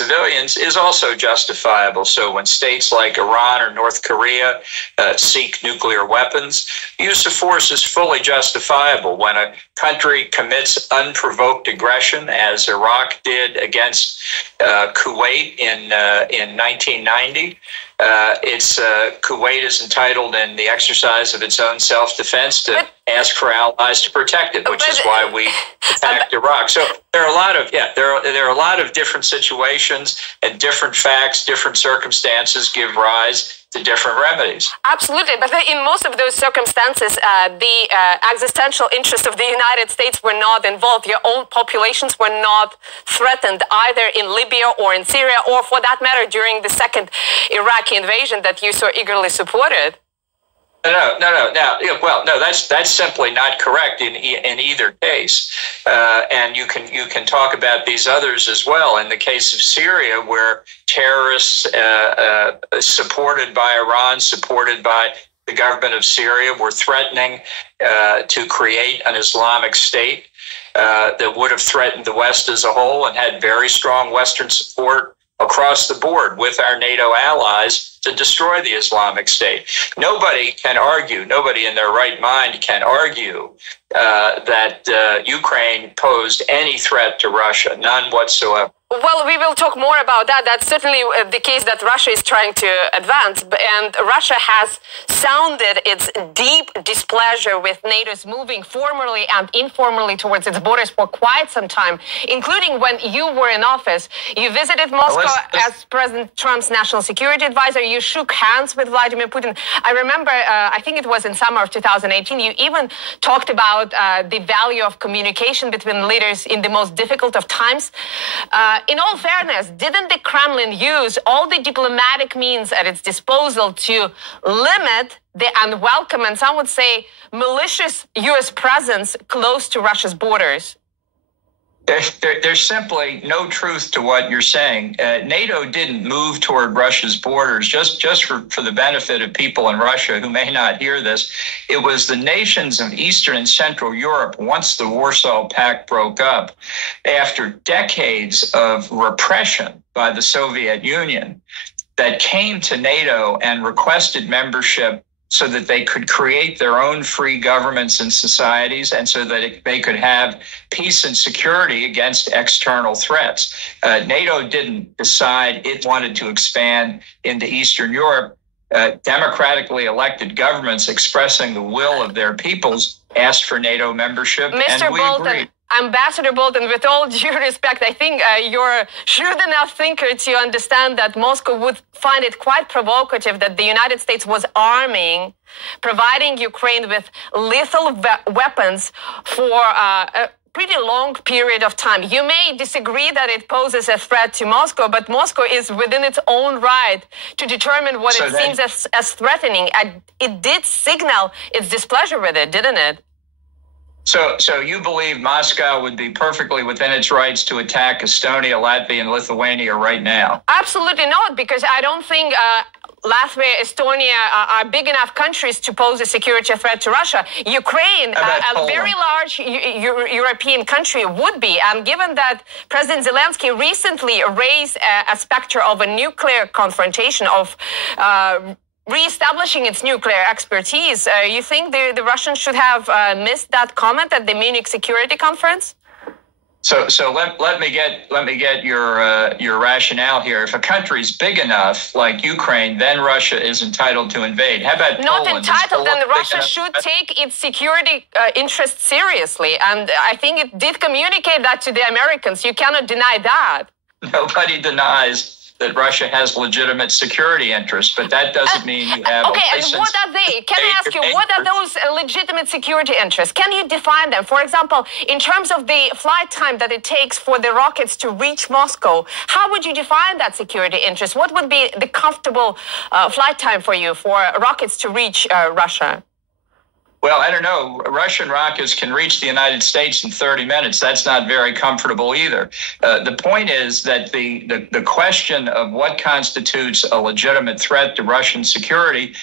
civilians is also justifiable. So when states like Iran or North Korea seek nuclear weapons, use of force is fully justifiable. When a country commits unprovoked aggression, as Iraq did against Kuwait in 1990, Kuwait is entitled in the exercise of its own self-defense to ask for allies to protect it, which is why we attacked Iraq. So there are a lot of there are a lot of different situations, and different facts, different circumstances give rise to different remedies. Absolutely, but in most of those circumstances, the existential interests of the United States were not involved. Your own populations were not threatened either in Libya or in Syria, or for that matter, during the second Iraqi invasion that you so eagerly supported. No. Well, no, that's simply not correct in either case. And you can talk about these others as well. In the case of Syria, where terrorists supported by Iran, supported by the government of Syria, were threatening to create an Islamic State that would have threatened the West as a whole, and had very strong Western support across the board with our NATO allies to destroy the Islamic State. Nobody can argue, nobody in their right mind can argue that Ukraine posed any threat to Russia, none whatsoever. Well, we will talk more about that. That's certainly the case that Russia is trying to advance. And Russia has sounded its deep displeasure with NATO's moving formally and informally towards its borders for quite some time, including when you were in office. You visited Moscow as President Trump's national security advisor. You shook hands with Vladimir Putin. I remember, I think it was in summer of 2018, you even talked about the value of communication between leaders in the most difficult of times. In all fairness, didn't the Kremlin use all the diplomatic means at its disposal to limit the unwelcome and some would say malicious U.S. presence close to Russia's borders? There's simply no truth to what you're saying. NATO didn't move toward Russia's borders, just for the benefit of people in Russia who may not hear this. It was the nations of Eastern and Central Europe, once the Warsaw Pact broke up, after decades of repression by the Soviet Union, that came to NATO and requested membership so that they could create their own free governments and societies, and so that they could have peace and security against external threats. NATO didn't decide it wanted to expand into Eastern Europe. Democratically elected governments expressing the will of their peoples asked for NATO membership, and we agreed. Ambassador Bolton, with all due respect, I think you're a shrewd enough thinker to understand that Moscow would find it quite provocative that the United States was providing Ukraine with lethal weapons for a pretty long period of time. You may disagree that it poses a threat to Moscow, but Moscow is within its own right to determine what it seems as threatening. And it did signal its displeasure with it, didn't it? So you believe Moscow would be perfectly within its rights to attack Estonia, Latvia, and Lithuania right now? Absolutely not, because I don't think Latvia, Estonia are big enough countries to pose a security threat to Russia. Ukraine, a very large European country, would be. And given that President Zelensky recently raised a specter of a nuclear confrontation, of reestablishing its nuclear expertise, you think the Russians should have missed that comment at the Munich Security Conference? So let me get your rationale here. If a country's big enough, like Ukraine, then Russia is entitled to invade. How about not Poland? Entitled? Then Russia should take its security interests seriously, and I think it did communicate that to the Americans. You cannot deny that. Nobody denies that Russia has legitimate security interests, but that doesn't mean you have okay, and what are they? Can I ask you, what are those legitimate security interests? Can you define them? For example, in terms of the flight time that it takes for the rockets to reach Moscow, how would you define that security interest? What would be the comfortable flight time for you for rockets to reach Russia? Well, I don't know. Russian rockets can reach the United States in 30 minutes. That's not very comfortable either. The point is that the question of what constitutes a legitimate threat to Russian security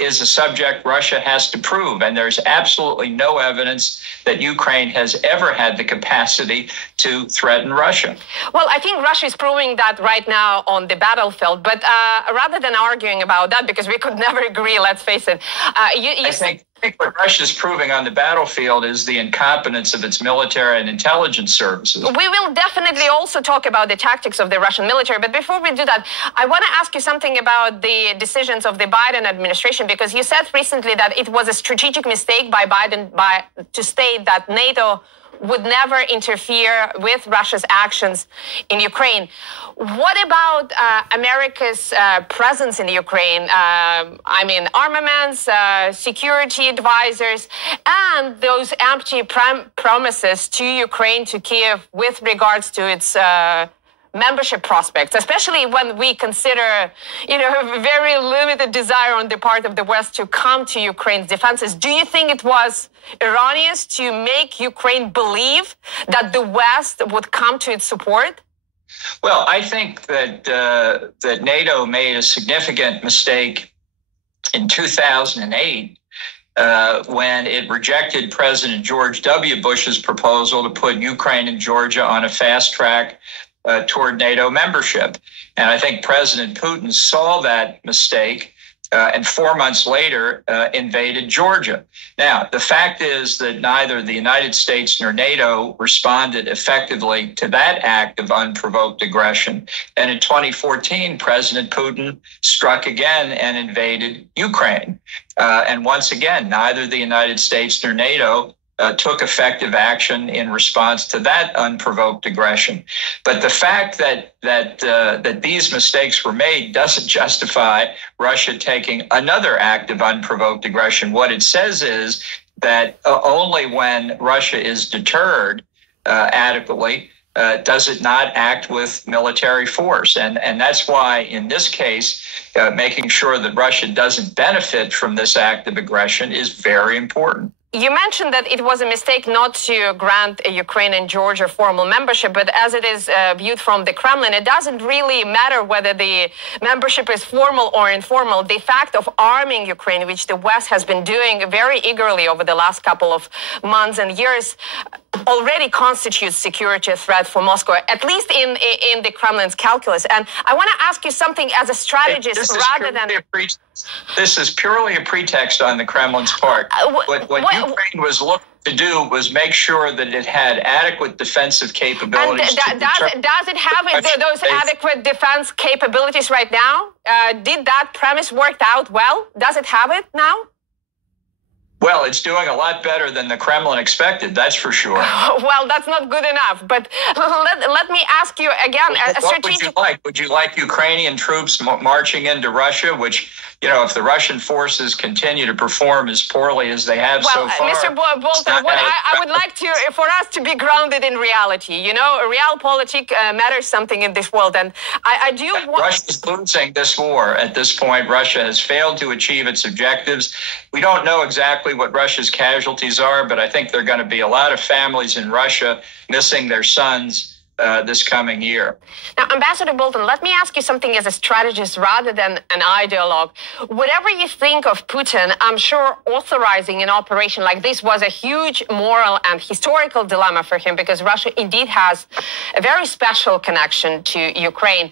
is a subject Russia has to prove. And there's absolutely no evidence that Ukraine has ever had the capacity to threaten Russia. Well, I think Russia is proving that right now on the battlefield. But rather than arguing about that, because we could never agree, let's face it, I think what Russia is proving on the battlefield is the incompetence of its military and intelligence services. We will definitely also talk about the tactics of the Russian military. But before we do that, I want to ask you something about the decisions of the Biden administration, because you said recently that it was a strategic mistake by Biden to state that NATO would never interfere with Russia's actions in Ukraine. What about America's presence in Ukraine? I mean, armaments, security advisors, and those empty promises to Ukraine, to Kiev, with regards to its membership prospects, especially when we consider, very limited desire on the part of the West to come to Ukraine's defenses. Do you think it was erroneous to make Ukraine believe that the West would come to its support? Well, I think that that NATO made a significant mistake in 2008 when it rejected President George W. Bush's proposal to put Ukraine and Georgia on a fast track toward NATO membership. And I think President Putin saw that mistake and 4 months later invaded Georgia. Now, the fact is that neither the United States nor NATO responded effectively to that act of unprovoked aggression. And in 2014, President Putin struck again and invaded Ukraine. And once again, neither the United States nor NATO took effective action in response to that unprovoked aggression. But the fact that these mistakes were made doesn't justify Russia taking another act of unprovoked aggression. What it says is that only when Russia is deterred adequately does it not act with military force. And that's why, in this case, making sure that Russia doesn't benefit from this act of aggression is very important. You mentioned that it was a mistake not to grant Ukraine and Georgia formal membership, but as it is viewed from the Kremlin, it doesn't really matter whether the membership is formal or informal. The fact of arming Ukraine, which the West has been doing very eagerly over the last couple of months and years, already constitutes security threat for Moscow, at least in the Kremlin's calculus. And I want to ask you something as a strategist rather than... This is purely a pretext on the Kremlin's part. What Ukraine was looking to do was make sure that it had adequate defensive capabilities. And does it have those adequate defense capabilities right now? Did that premise work out well? Does it have it now? Well, it's doing a lot better than the Kremlin expected, that's for sure. Well, that's not good enough. But let me ask you again. What would you like? Would you like Ukrainian troops marching into Russia, which, if the Russian forces continue to perform as poorly as they have so far? Mr. Bolton, I would like for us to be grounded in reality. Realpolitik matters something in this world. And I do want... Russia's losing this war at this point. Russia has failed to achieve its objectives. We don't know exactly what Russia's casualties are, but I think there are going to be a lot of families in Russia missing their sons this coming year. Now, Ambassador Bolton, let me ask you something as a strategist rather than an ideologue. Whatever you think of Putin, I'm sure authorizing an operation like this was a huge moral and historical dilemma for him, because Russia indeed has a very special connection to Ukraine.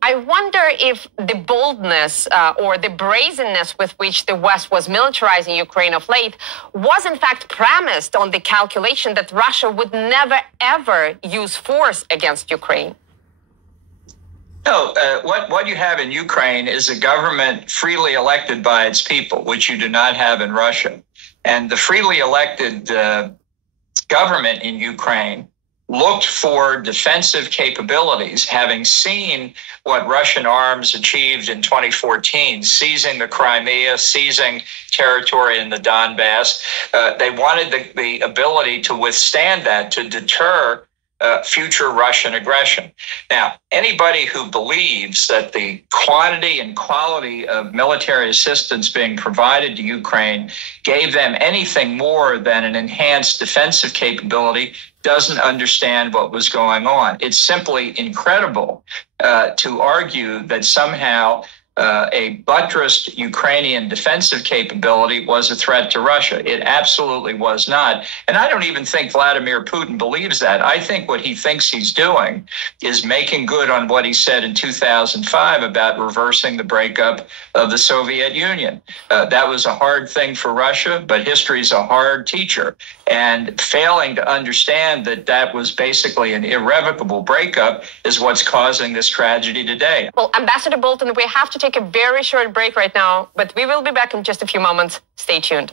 I wonder if the boldness or the brazenness with which the West was militarizing Ukraine of late was in fact premised on the calculation that Russia would never, ever use force against Ukraine. No, what you have in Ukraine is a government freely elected by its people, which you do not have in Russia. And the freely elected government in Ukraine looked for defensive capabilities, having seen what Russian arms achieved in 2014, seizing the Crimea, seizing territory in the Donbass. They wanted the ability to withstand that, to deter future Russian aggression. Now, anybody who believes that the quantity and quality of military assistance being provided to Ukraine gave them anything more than an enhanced defensive capability doesn't understand what was going on. It's simply incredible to argue that somehow a buttressed Ukrainian defensive capability was a threat to Russia. It absolutely was not. And I don't even think Vladimir Putin believes that. I think what he thinks he's doing is making good on what he said in 2005 about reversing the breakup of the Soviet Union. That was a hard thing for Russia, but history is a hard teacher. And failing to understand that that was basically an irrevocable breakup is what's causing this tragedy today. Well, Ambassador Bolton, we have to take a very short break right now, but we will be back in just a few moments. Stay tuned.